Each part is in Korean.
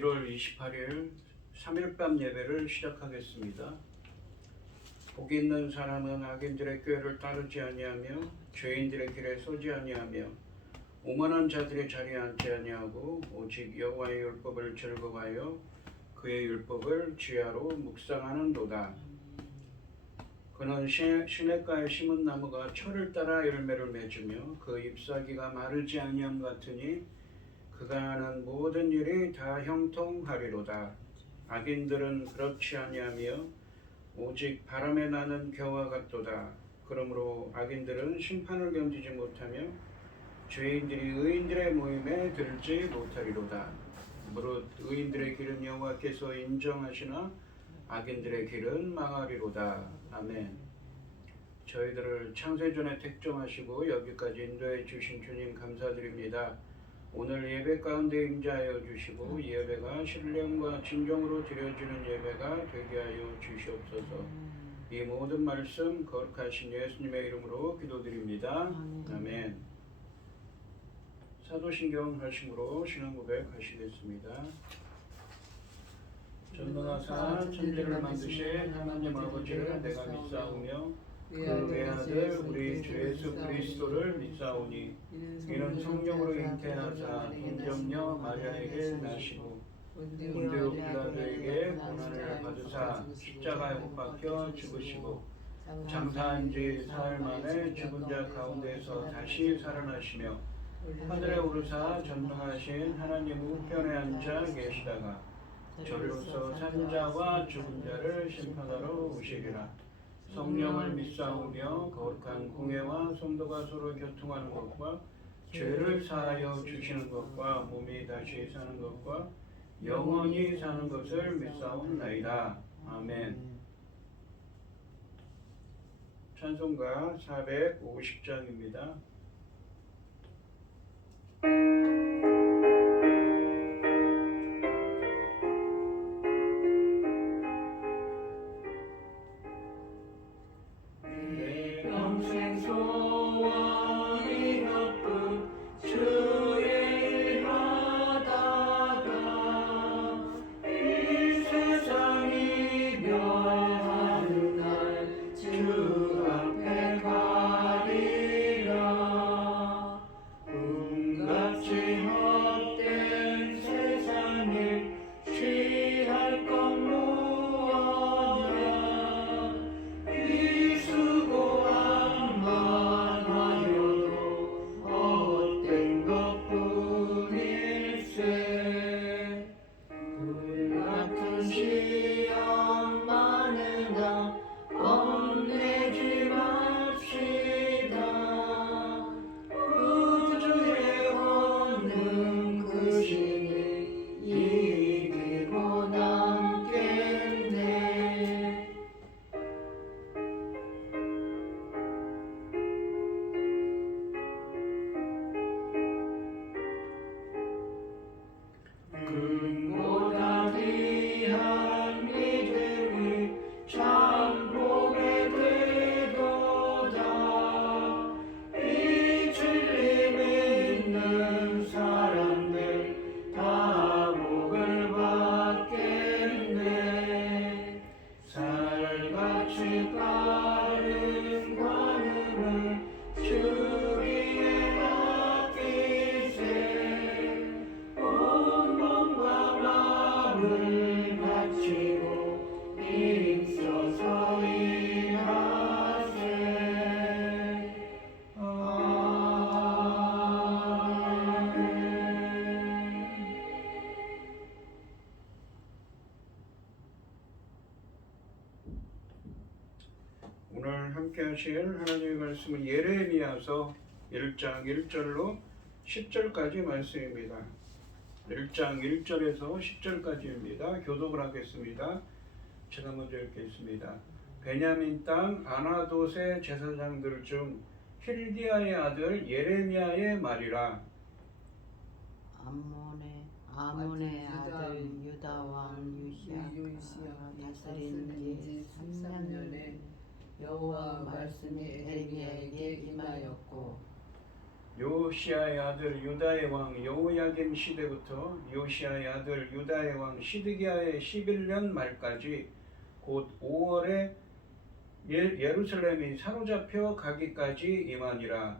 1월 28일 3일밤 예배를 시작하겠습니다. 복이 있는 사람은 악인들의 꾀를 따르지 아니하며 죄인들의 길에 서지 아니하며 오만한 자들의 자리에 앉지 아니하고 오직 여호와의 율법을 즐거워하여 그의 율법을 지혜로 묵상하는도다. 그는 시냇가에 심은 나무가 철을 따라 열매를 맺으며 그 잎사귀가 마르지 아니함 같으니 그가 하는 모든 일이 다 형통하리로다. 악인들은 그렇지 아니하며 오직 바람에 나는 겨와 같도다. 그러므로 악인들은 심판을 견디지 못하며 죄인들이 의인들의 모임에 들지 못하리로다. 무릇 의인들의 길은 여호와께서 인정하시나 악인들의 길은 망하리로다. 아멘. 저희들을 창세전에 택정하시고 여기까지 인도해 주신 주님 감사드립니다. 오늘 예배 가운데 임재하여 주시고 예배가 신령과 진정으로 드려지는 예배가 되게 하여 주시옵소서. 이 모든 말씀 거룩하신 예수님의 이름으로 기도드립니다. 아멘. 사도신경 하심으로 신앙 고백하시겠습니다. 전능하사 천지를 만드신 하나님 아버지를 내가 믿사오며 그 외아들 우리 주 예수 그리스도를 믿사오니 이는 성령으로 잉태하사 동정녀 마리아에게 나시고 본디오 빌라도에게 고난을 받으사 십자가에 못 박혀 죽으시고 장사한 지 사흘 만에 죽은 자 가운데서 다시 살아나시며 하늘에 오르사 전능하신 하나님 우편에 앉아 계시다가 저리로서 산 자와 죽은 자를 심판하러 오시리라. 성령을 믿사오며 거룩한 공회와 성도가 서로 교통하는 것과 죄를 사하여 주시는 것과 몸이 다시 사는 것과 영원히 사는 것을 믿사옵나이다. 아멘. 찬송가 450장입니다. 오늘 함께 하실 하나님의 말씀은 예레미야서 1장 1절로 10절까지 말씀입니다. 1장 1절에서 10절까지입니다. 교독을 하겠습니다. 제가 먼저 읽겠습니다. 베냐민 땅 아나돗의 제사장들 중 힐기야의 아들 예레미야의 말이라. 아몬의 아들 유다 왕 요시야가 다스린 지 3년에 여호와 말씀이 에레미야에게 임하였고 요시아의 아들 유다의 왕 여호야김 시대부터 요시아의 아들 유다의 왕 시드기야의 11년 말까지 곧 5월에 예루살렘이 사로잡혀 가기까지 임하니라.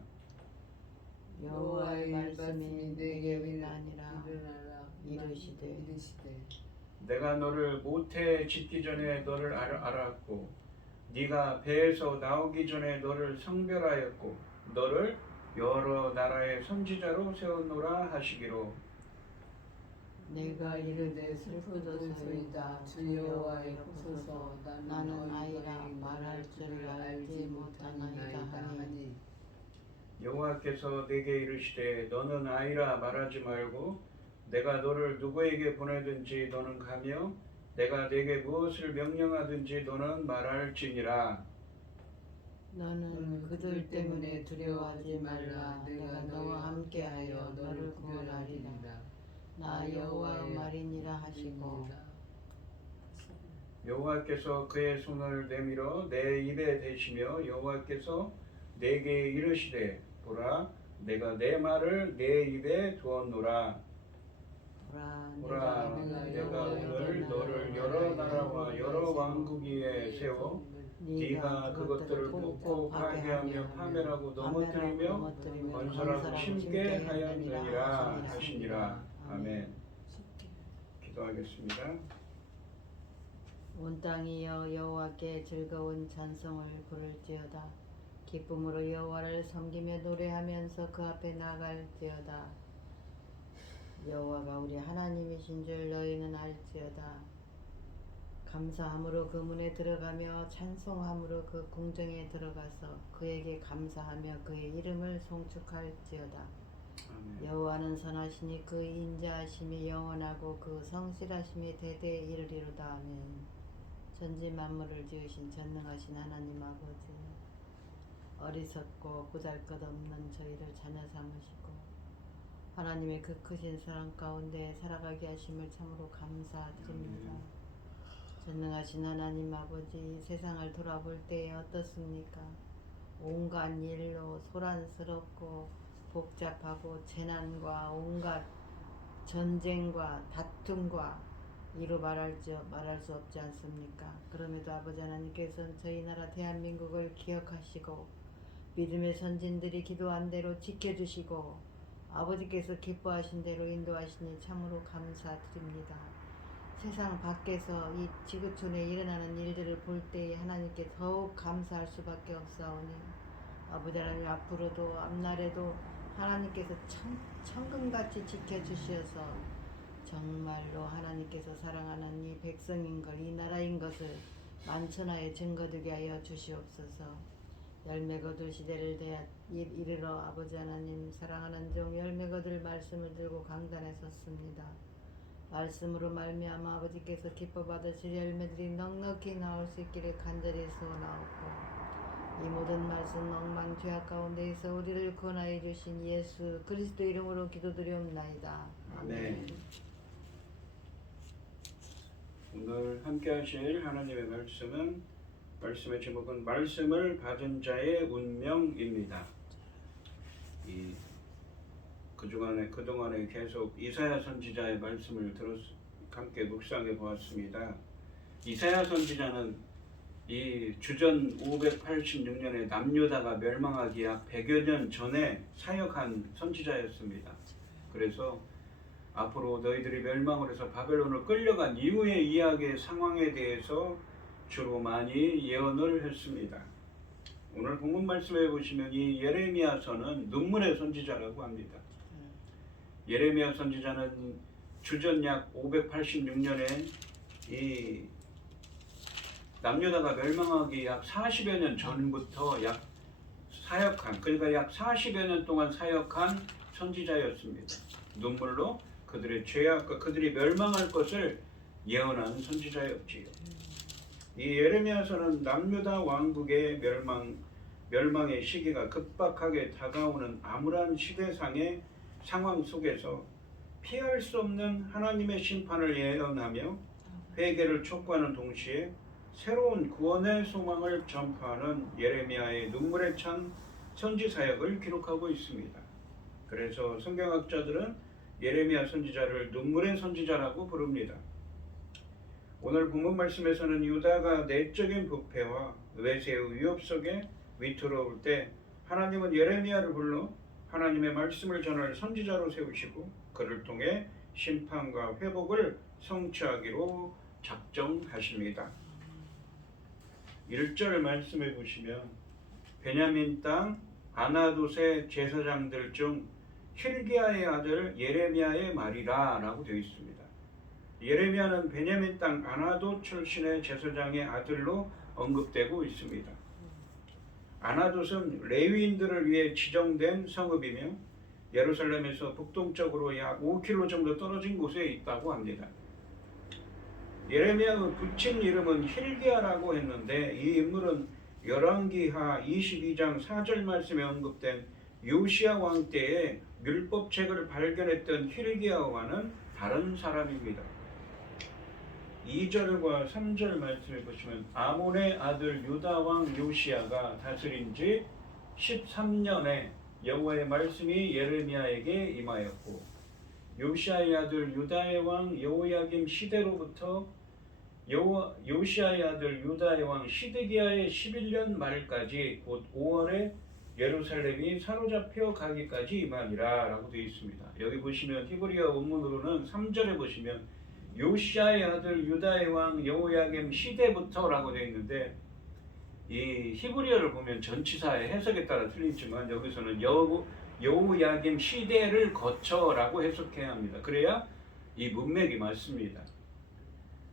여호와의 말씀이 내게 일어나니라. 이르시되 내가 너를 모태에 짓기 전에 너를 알았고 네가 배에서 나오기 전에 너를 성별하였고 너를 여러 나라의 선지자로 세웠노라 하시기로. 내가 이르되 슬프도소이다. 주 여호와의 보소서. 나는 아이라 말할 줄 알지 못하나이다 하니 여호와께서 내게 이르시되 너는 아이라 말하지 말고 내가 너를 누구에게 보내든지 너는 가며 내가 내게 무엇을 명령하든지 너는 말할지니라. 너는 그들 때문에 두려워하지 말라. 내가 너와 함께하여 너를 구원하리라. 나 여호와 말이니라 하시고 여호와께서 그의 손을 내밀어 내 입에 대시며 여호와께서 내게 이르시되 보라 내가 내 말을 내 입에 두었노라. 보라 내가 오늘 너를 여러 나라와 여러 왕국 위에 세워 네가 그것들을 뽑고 파괴하며 파멸하고 넘어뜨리며 건설하고 심게 하였느니라 하시니라. 아멘. 기도하겠습니다. 온 땅이여 여호와께 즐거운 찬송을 부를지어다. 기쁨으로 여호와를 섬기며 노래하면서 그 앞에 나갈지어다. 여호와가 우리 하나님이신 줄 너희는 알지어다. 감사함으로 그 문에 들어가며 찬송함으로 그 궁정에 들어가서 그에게 감사하며 그의 이름을 송축할지어다. 여호와는 선하시니 그 인자하심이 영원하고 그 성실하심이 대대에 이르리로다. 아멘. 전지 만물을 지으신 전능하신 하나님 아버지, 어리석고 보잘것없는 저희를 자녀 삼으시고 하나님의 그 크신 사랑 가운데 살아가게 하심을 참으로 감사드립니다. 전능하신 하나님 아버지, 세상을 돌아볼 때에 어떻습니까? 온갖 일로 소란스럽고 복잡하고 재난과 온갖 전쟁과 다툼과 이루 말할 수 없지 않습니까? 그럼에도 아버지 하나님께서는 저희 나라 대한민국을 기억하시고 믿음의 선진들이 기도한 대로 지켜주시고 아버지께서 기뻐하신 대로 인도하시니 참으로 감사드립니다. 세상 밖에서 이 지구촌에 일어나는 일들을 볼 때에 하나님께 더욱 감사할 수밖에 없사오니 아버지 하나님 앞으로도 앞날에도 하나님께서 천금같이 지켜주시어서 정말로 하나님께서 사랑하는 이 백성인 걸, 이 나라인 것을 만천하에 증거되게 하여 주시옵소서. 열매 거둘 시대를 이르러 아버지 하나님 사랑하는 종 열매 거둘 말씀을 들고 강단에 섰습니다. 말씀으로 말미암아 아버지께서 기뻐 받으실 열매들이 넉넉히 나올 수 있기를 간절히 소원하옵고 이 모든 말씀 엉망 죄악 가운데에서 우리를 구원하여 주신 예수 그리스도 이름으로 기도드리옵나이다. 아멘. 오늘 함께 하실 하나님의 말씀의 제목은 말씀을 받은 자의 운명입니다. 그동안에 계속 이사야 선지자의 말씀을 함께 묵상해 보았습니다. 이사야 선지자는 이 주전 586년에 남유다가 멸망하기 약 100여 년 전에 사역한 선지자였습니다. 그래서 앞으로 너희들이 멸망을 해서 바벨론을 끌려간 이후의 이야기의 상황에 대해서 주로 많이 예언을 했습니다. 오늘 본문 말씀에 보시면 이 예레미야서는 눈물의 선지자라고 합니다. 예레미야 선지자는 주전 약 586년에 이 남유다가 멸망하기 약 40여 년 전부터 그러니까 약 40여 년 동안 사역한 선지자였습니다. 눈물로 그들의 죄악과 그들이 멸망할 것을 예언하는 선지자였지요. 이 예레미야서는 남유다 왕국의 멸망의 시기가 급박하게 다가오는 암울한 시대상의 상황 속에서 피할 수 없는 하나님의 심판을 예언하며 회개를 촉구하는 동시에 새로운 구원의 소망을 전파하는 예레미야의 눈물에 찬 선지 사역을 기록하고 있습니다. 그래서 성경학자들은 예레미야 선지자를 눈물의 선지자라고 부릅니다. 오늘 본문 말씀에서는 유다가 내적인 부패와 외세의 위협 속에 위태로울 때 하나님은 예레미야를 불러 하나님의 말씀을 전할 선지자로 세우시고 그를 통해 심판과 회복을 성취하기로 작정하십니다. 1절 말씀해 보시면 베냐민 땅 아나돗의 제사장들 중 힐기야의 아들 예레미야의 말이라 라고 되어 있습니다. 예레미야는 베냐민 땅 아나돗 출신의 제사장의 아들로 언급되고 있습니다. 아나돗은 레위인들을 위해 지정된 성읍이며 예루살렘에서 북동쪽으로 약 5km 정도 떨어진 곳에 있다고 합니다. 예레미야의 붙인 이름은 힐기야라고 했는데 이 인물은 열왕기하 22장 4절 말씀에 언급된 요시야 왕 때에 율법책을 발견했던 힐기야와는 다른 사람입니다. 2절과 3절 말씀을 보시면 아몬의 아들 유다 왕 요시야가 다스린 지 13년에 여호와의 말씀이 예레미야에게 임하였고 요시야의 아들 유다의 왕 여호야김 시대로부터 요시야의 아들 유다의 왕 시드기야의 11년 말까지 곧 5월에 예루살렘이 사로잡혀 가기까지 임하니라 라고 되어 있습니다. 여기 보시면 히브리어 원문으로는 3절에 보시면 요시야의 아들 유다의 왕 여호야김 시대부터 라고 되어 있는데 이 히브리어를 보면 전치사의 해석에 따라 틀리지만 여기서는 여호야김 시대를 거쳐 라고 해석해야 합니다. 그래야 이 문맥이 맞습니다.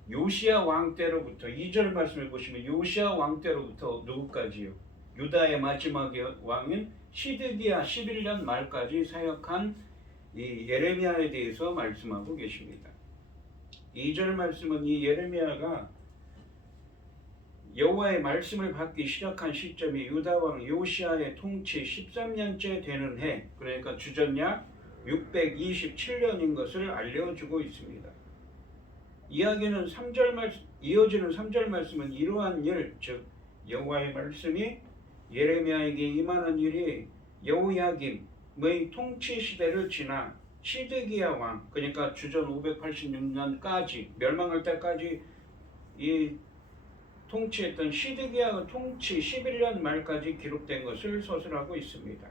요시야 왕 때로부터 2절 말씀을 보시면 요시야 왕 때로부터 누구까지요? 유다의 마지막 왕인 시드기야 11년 말까지 사역한 이 예레미야에 대해서 말씀하고 계십니다. 2절 말씀은 이 예레미야가 여호와의 말씀을 받기 시작한 시점이 유다 왕 요시야의 통치 13년째 되는 해, 그러니까 주전약 627년인 것을 알려주고 있습니다. 이어지는 3절 말씀은 이러한 일, 즉 여호와의 말씀이 예레미야에게 임하는 일이 여호야김의 통치 시대를 지나 시드기야 왕, 그러니까 주전 586년까지 멸망할 때까지 이 통치했던 시드기야의 통치 11년 말까지 기록된 것을 서술하고 있습니다.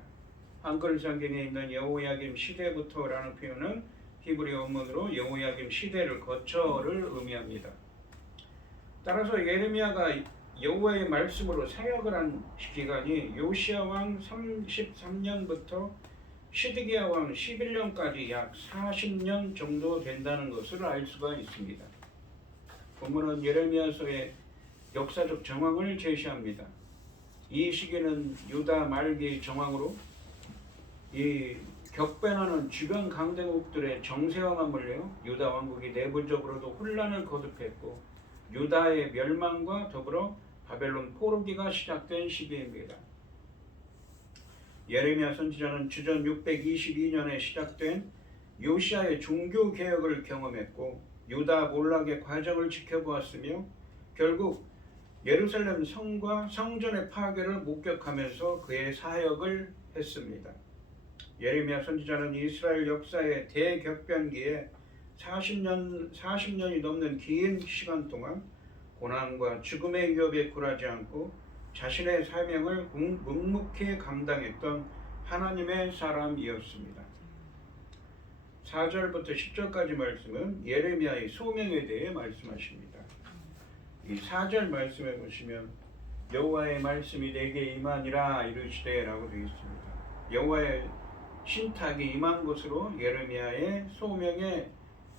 한글 성경에 있는 여호야김 시대부터라는 표현은 히브리 원문으로 여호야김 시대를 거쳐를 의미합니다. 따라서 예레미야가 여호와의 말씀으로 사역을 한 기간이 요시야 왕 33년부터 시드기야 왕 11년까지 약 40년 정도 된다는 것을 알 수가 있습니다. 본문은 예레미야서의 역사적 정황을 제시합니다. 이 시기는 유다 말기 정황으로 이 격변하는 주변 강대국들의 정세와 맞물려 유다 왕국이 내부적으로도 혼란을 거듭했고 유다의 멸망과 더불어 바벨론 포로기가 시작된 시기입니다. 예레미야 선지자는 주전 622년에 시작된 요시야의 종교 개혁을 경험했고 유다 몰락의 과정을 지켜보았으며 결국 예루살렘 성과 성전의 파괴를 목격하면서 그의 사역을 했습니다. 예레미야 선지자는 이스라엘 역사의 대격변기에 40년이 넘는 긴 시간 동안 고난과 죽음의 위협에 굴하지 않고 자신의 사명을 묵묵히 감당했던 하나님의 사람이었습니다. 4절부터 10절까지 말씀은 예레미야의 소명에 대해 말씀하십니다. 이 4절 말씀에 보시면 여호와의 말씀이 내게 임하니라 이르시되 라고 되어 있습니다. 여호와의 신탁이 임한 것으로 예레미야의 소명의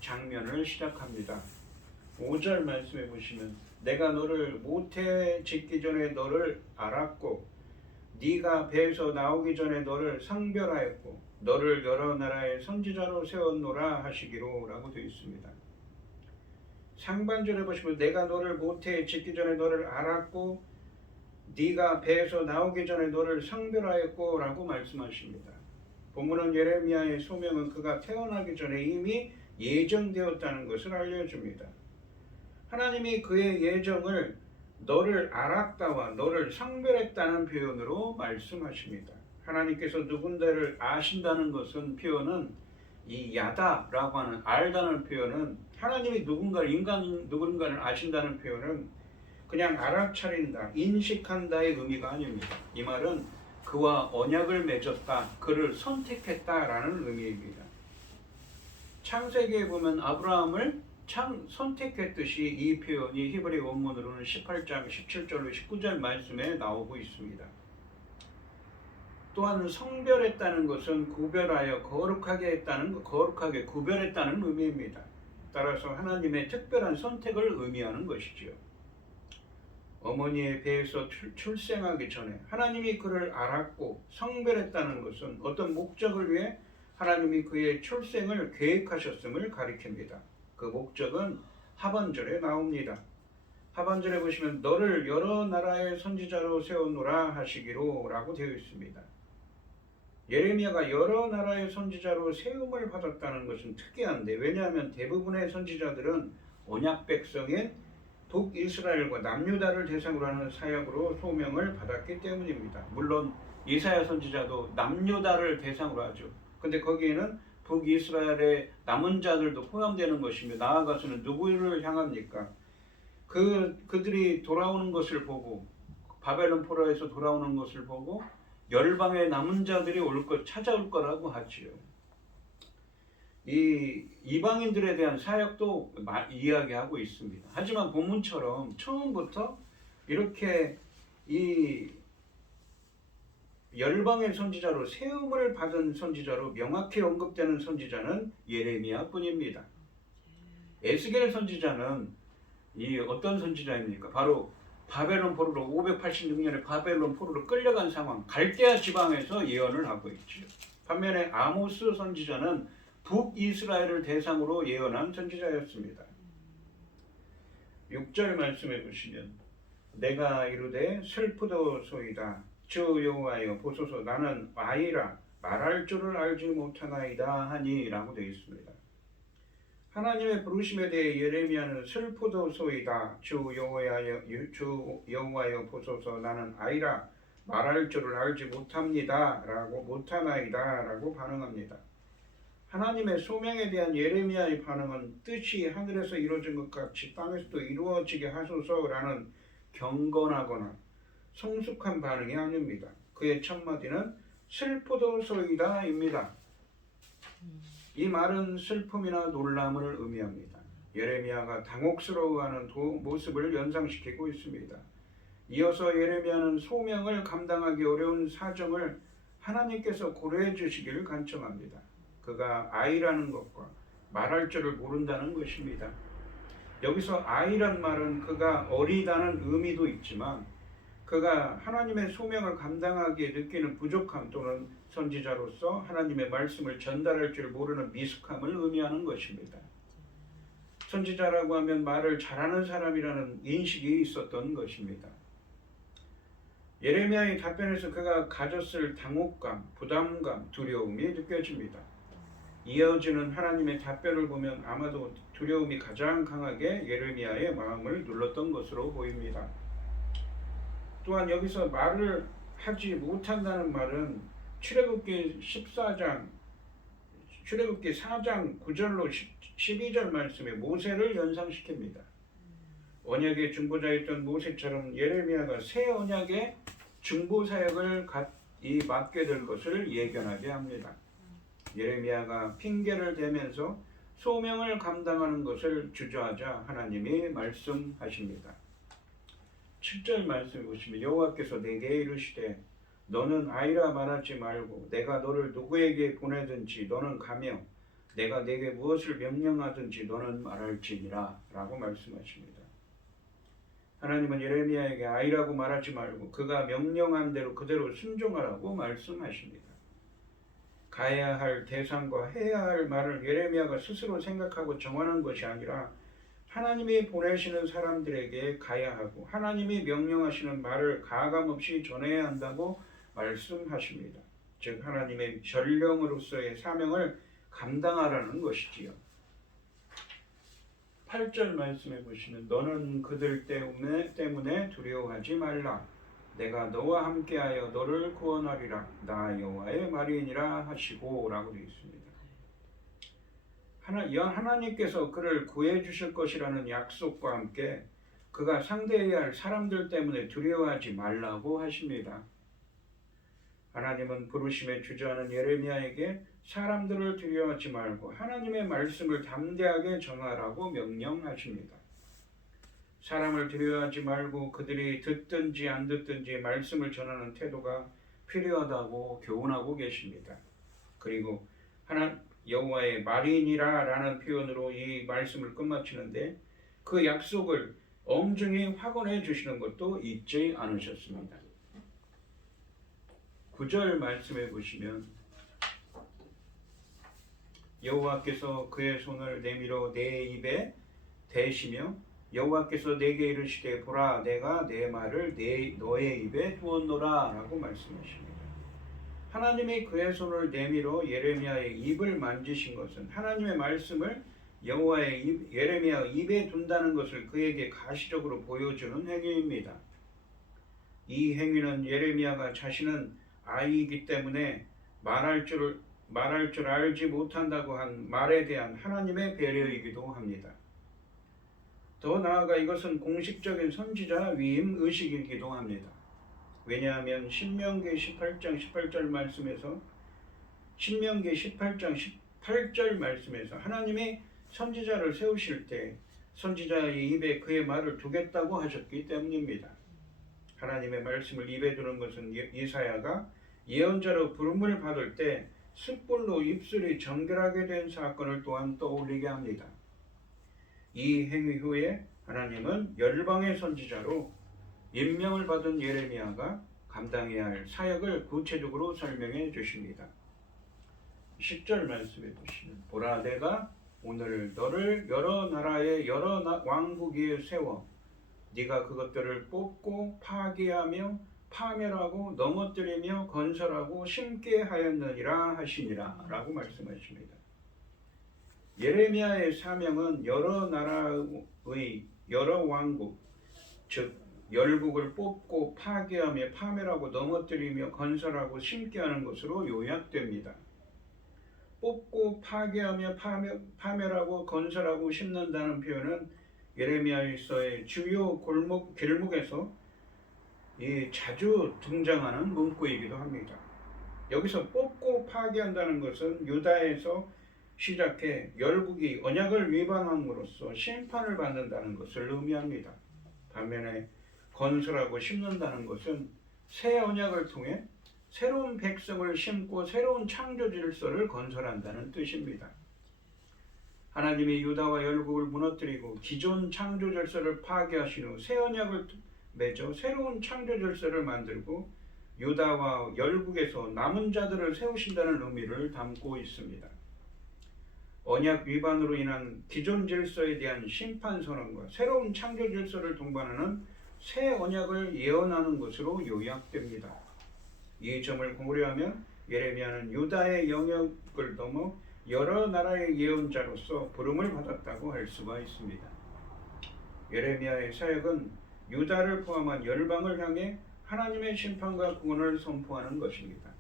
장면을 시작합니다. 5절 말씀에 보시면 내가 너를 모태에 짓기 전에 너를 알았고 네가 배에서 나오기 전에 너를 성별하였고 너를 여러 나라의 선지자로 세웠노라 하시기로 라고 되어 있습니다. 상반절에 보시면 내가 너를 모태에 짓기 전에 너를 알았고 네가 배에서 나오기 전에 너를 성별하였고 라고 말씀하십니다. 본문은 예레미야의 소명은 그가 태어나기 전에 이미 예정되었다는 것을 알려줍니다. 하나님이 그의 예정을 너를 알았다와 너를 성별했다는 표현으로 말씀하십니다. 하나님께서 누군가를 아신다는 것은 표현은 이 야다라고 하는 알다는 표현은 하나님이 누군가를 아신다는 표현은 그냥 알아차린다, 인식한다의 의미가 아닙니다. 이 말은 그와 언약을 맺었다, 그를 선택했다라는 의미입니다. 창세기에 보면 아브라함을 선택했듯이 이 표현이 히브리 원문으로는 18장 17절로 19절 말씀에 나오고 있습니다. 또한 성별했다는 것은 구별하여 거룩하게 구별했다는 의미입니다. 따라서 하나님의 특별한 선택을 의미하는 것이지요. 어머니의 배에서 출생하기 전에 하나님이 그를 알았고 성별했다는 것은 어떤 목적을 위해 하나님이 그의 출생을 계획하셨음을 가리킵니다. 그 목적은 하반절에 나옵니다. 하반절에 보시면 너를 여러 나라의 선지자로 세우노라 하시기로 라고 되어 있습니다. 예레미야가 여러 나라의 선지자로 세움을 받았다는 것은 특이한데, 왜냐하면 대부분의 선지자들은 언약 백성인 북이스라엘과 남유다를 대상으로 하는 사역으로 소명을 받았기 때문입니다. 물론 이사야 선지자도 남유다를 대상으로 하죠. 근데 거기에는 북이스라엘의 남은 자들도 포함되는 것이며, 나아가서는 누구를 향합니까? 그들이 돌아오는 것을 보고, 바벨론 포로에서 돌아오는 것을 보고 열방의 남은 자들이 찾아올 거라고 하지요. 이 이방인들에 대한 사역도 이야기하고 있습니다. 하지만 본문처럼 처음부터 이렇게 이 열방의 선지자로 세움을 받은 선지자로 명확히 언급되는 선지자는 예레미야뿐입니다. 에스겔 선지자는 이 어떤 선지자입니까? 바로 바벨론 포로로 586년에 바벨론 포로로 끌려간 상황, 갈대아 지방에서 예언을 하고 있죠. 반면에 아모스 선지자는 북이스라엘을 대상으로 예언한 선지자였습니다. 6절 말씀해 보시면 내가 이르되 슬프도소이다 주 여호와여 보소서 나는 아이라 말할 줄을 알지 못하나이다 하니 라고 되어 있습니다. 하나님의 부르심에 대해 예레미야는 슬프도소이다 주 여호와여 보소서 나는 아이라 말할 줄을 알지 못하나이다 라고 반응합니다. 하나님의 소명에 대한 예레미야의 반응은 뜻이 하늘에서 이루어진 것 같이 땅에서도 이루어지게 하소서라는 경건하거나 성숙한 반응이 아닙니다. 그의 첫 마디는 슬프도소이다입니다. 이 말은 슬픔이나 놀람을 의미합니다. 예레미야가 당혹스러워하는 모습을 연상시키고 있습니다. 이어서 예레미야는 소명을 감당하기 어려운 사정을 하나님께서 고려해 주시기를 간청합니다. 그가 아이라는 것과 말할 줄을 모른다는 것입니다. 여기서 아이란 말은 그가 어리다는 의미도 있지만 그가 하나님의 소명을 감당하기에 느끼는 부족함 또는 선지자로서 하나님의 말씀을 전달할 줄 모르는 미숙함을 의미하는 것입니다. 선지자라고 하면 말을 잘하는 사람이라는 인식이 있었던 것입니다. 예레미야의 답변에서 그가 가졌을 당혹감, 부담감, 두려움이 느껴집니다. 이어지는 하나님의 답변을 보면 아마도 두려움이 가장 강하게 예레미야의 마음을 눌렀던 것으로 보입니다. 또한 여기서 말을 하지 못한다는 말은 출애굽기 4장 9절로 12절 말씀에 모세를 연상시킵니다. 언약의 중보자였던 모세처럼 예레미야가 새 언약의 중보 사역을 맡게 될 것을 예견하게 합니다. 예레미야가 핑계를 대면서 소명을 감당하는 것을 주저하자 하나님이 말씀하십니다. 7절 말씀해 보시면 여호와께서 내게 이르시되 너는 아이라 말하지 말고 내가 너를 누구에게 보내든지 너는 가며 내가 내게 무엇을 명령하든지 너는 말할지니라 라고 말씀하십니다. 하나님은 예레미야에게 아이라고 말하지 말고 그가 명령한 대로 그대로 순종하라고 말씀하십니다. 가야 할 대상과 해야 할 말을 예레미야가 스스로 생각하고 정하는 것이 아니라 하나님이 보내시는 사람들에게 가야 하고 하나님이 명령하시는 말을 가감없이 전해야 한다고 말씀하십니다. 즉 하나님의 전령으로서의 사명을 감당하라는 것이지요. 8절 말씀해 보시면 너는 그들 때문에 두려워하지 말라. 내가 너와 함께하여 너를 구원하리라. 나 여호와의 말이니라 하시고 라고 되어 있습니다. 하나님께서 그를 구해 주실 것이라는 약속과 함께 그가 상대해야 할 사람들 때문에 두려워하지 말라고 하십니다. 하나님은 부르심에 주저하는 예레미야에게 사람들을 두려워하지 말고 하나님의 말씀을 담대하게 전하라고 명령하십니다. 사람을 두려워하지 말고 그들이 듣든지 안 듣든지 말씀을 전하는 태도가 필요하다고 교훈하고 계십니다. 그리고 여호와의 말이니라 라는 표현으로 이 말씀을 끝마치는데 그 약속을 엄중히 확언해 주시는 것도 잊지 않으셨습니다. 9절 말씀해 보시면 여호와께서 그의 손을 내밀어 내 입에 대시며 여호와께서 내게 이르시되 보라 내가 내 말을 너의 입에 두었노라 라고 말씀하십니다. 하나님이 그의 손을 내밀어 예레미야의 입을 만지신 것은 하나님의 말씀을 예레미야 입에 둔다는 것을 그에게 가시적으로 보여주는 행위입니다. 이 행위는 예레미야가 자신은 아이이기 때문에 말할 줄 알지 못한다고 한 말에 대한 하나님의 배려이기도 합니다. 더 나아가 이것은 공식적인 선지자 위임 의식이기도 합니다. 왜냐하면 신명기 18장 18절 말씀에서 하나님이 선지자를 세우실 때 선지자의 입에 그의 말을 두겠다고 하셨기 때문입니다. 하나님의 말씀을 입에 두는 것은 이사야가 예언자로 부름을 받을 때 숯불로 입술이 정결하게 된 사건을 또한 떠올리게 합니다. 이 행위 후에 하나님은 열방의 선지자로 임명을 받은 예레미야가 감당해야 할 사역을 구체적으로 설명해 주십니다. 10절 말씀해 보시면 보라 내가 오늘 너를 여러 나라의 여러 왕국 위에 세워 네가 그것들을 뽑고 파괴하며 파멸하고 넘어뜨리며 건설하고 심게 하였느니라 하시니라 라고 말씀하십니다. 예레미야의 사명은 여러 나라의 여러 왕국 즉 열국을 뽑고 파괴하며 파멸하고 넘어뜨리며 건설하고 심게 하는 것으로 요약됩니다. 뽑고 파괴하며 파멸하고 건설하고 심는다는 표현은 예레미야서의 주요 길목에서 자주 등장하는 문구이기도 합니다. 여기서 뽑고 파괴한다는 것은 유다에서 시작해 열국이 언약을 위반함으로써 심판을 받는다는 것을 의미합니다. 반면에 건설하고 심는다는 것은 새 언약을 통해 새로운 백성을 심고 새로운 창조 질서를 건설한다는 뜻입니다. 하나님이 유다와 열국을 무너뜨리고 기존 창조 질서를 파괴하신 후 새 언약을 맺어 새로운 창조 질서를 만들고 유다와 열국에서 남은 자들을 세우신다는 의미를 담고 있습니다. 언약 위반으로 인한 기존 질서에 대한 심판 선언과 새로운 창조 질서를 동반하는 새 언약을 예언하는 것으로 요약됩니다. 이 점을 고려하면 예레미야는 유다의 영역을 넘어 여러 나라의 예언자로서 부름을 받았다고 할 수가 있습니다. 예레미야의 사역은 유다를 포함한 열방을 향해 하나님의 심판과 구원을 선포하는 것입니다.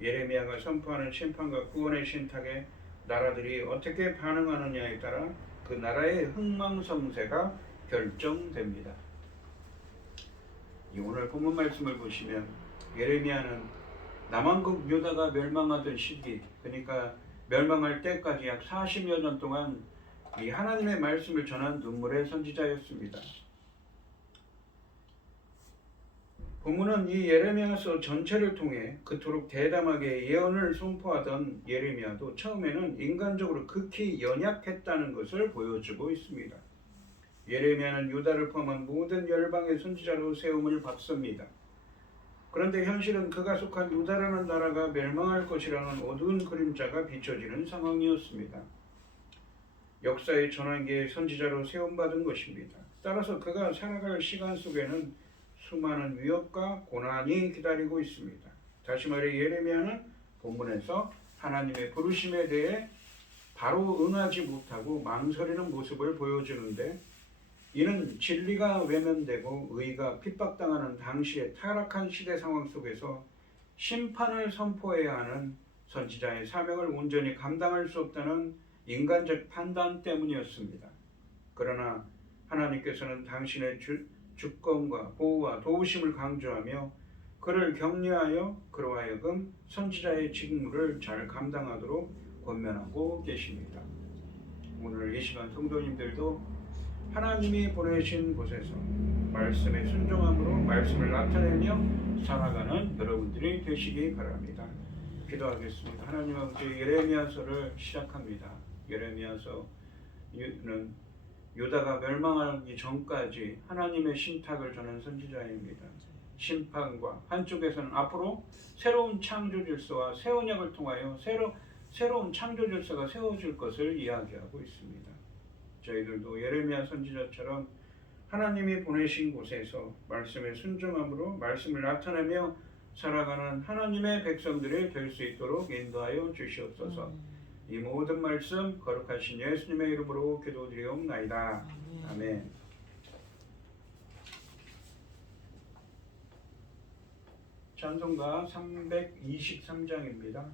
예레미야가 선포하는 심판과 구원의 신탁에 나라들이 어떻게 반응하느냐에 따라 그 나라의 흥망성쇠가 결정됩니다. 오늘 본문 말씀을 보시면 예레미야는 남왕국 유다가 멸망하던 시기, 그러니까 멸망할 때까지 약 40여 년 동안 이 하나님의 말씀을 전한 눈물의 선지자였습니다. 본문은 이 예레미야서 전체를 통해 그토록 대담하게 예언을 선포하던 예레미야도 처음에는 인간적으로 극히 연약했다는 것을 보여주고 있습니다. 예레미야는 유다를 포함한 모든 열방의 선지자로 세움을 받습니다. 그런데 현실은 그가 속한 유다라는 나라가 멸망할 것이라는 어두운 그림자가 비춰지는 상황이었습니다. 역사의 전환기의 선지자로 세움받은 것입니다. 따라서 그가 살아갈 시간 속에는 수많은 위협과 고난이 기다리고 있습니다. 다시 말해 예레미야는 본문에서 하나님의 부르심에 대해 바로 응하지 못하고 망설이는 모습을 보여주는데 이는 진리가 외면되고 의가 핍박당하는 당시의 타락한 시대 상황 속에서 심판을 선포해야 하는 선지자의 사명을 온전히 감당할 수 없다는 인간적 판단 때문이었습니다. 그러나 하나님께서는 당신의 주권과 보호와 도우심을 강조하며 그를 격려하여 그로 하여금 선지자의 직무를 잘 감당하도록 권면하고 계십니다. 오늘 이 시간 성도님들도 하나님이 보내신 곳에서 말씀에 순종함으로 말씀을 나타내며 살아가는 여러분들이 되시기 바랍니다. 기도하겠습니다. 하나님 아버지, 예레미야서를 시작합니다. 예레미야서는 유다가 멸망하기 전까지 하나님의 신탁을 전한 선지자입니다. 심판과 한쪽에서는 앞으로 새로운 창조 질서와 새 언약을 통하여 새로운 창조 질서가 세워질 것을 이야기하고 있습니다. 저희들도 예레미야 선지자처럼 하나님이 보내신 곳에서 말씀에 순종함으로 말씀을 나타내며 살아가는 하나님의 백성들이 될 수 있도록 인도하여 주시옵소서. 이 모든 말씀 거룩하신 예수님의 이름으로 기도드리옵나이다. 아멘. 찬송가 323장입니다.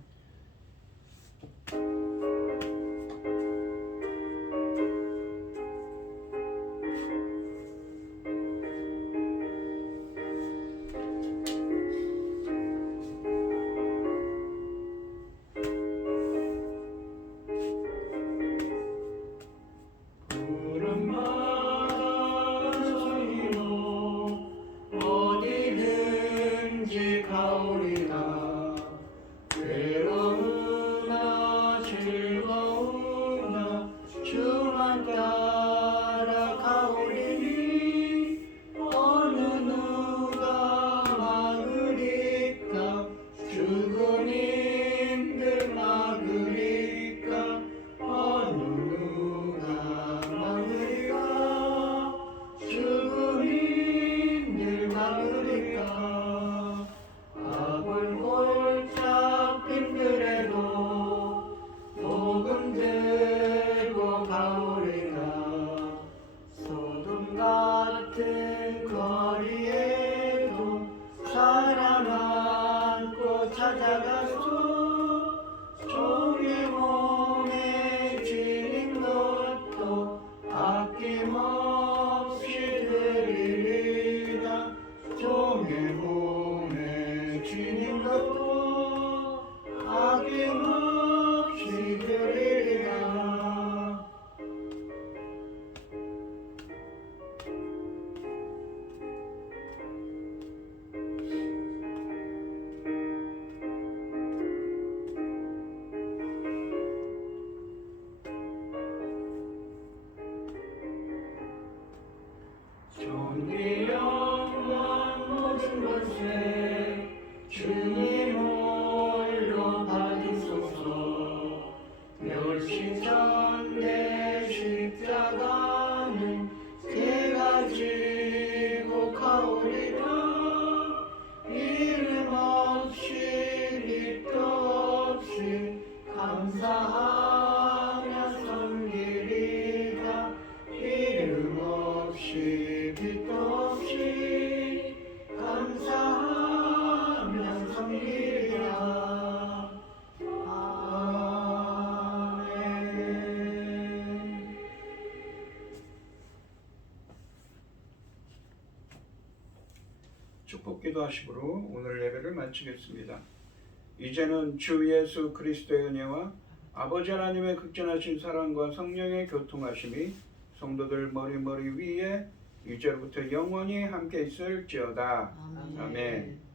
축복 기도하시므로 오늘 예배를 마치겠습니다. 이제는 주 예수 그리스도의 은혜와 아버지 하나님의 극진하신 사랑과 성령의 교통하심이 성도들 머리 위에 이제로부터 영원히 함께 있을지어다. 아멘.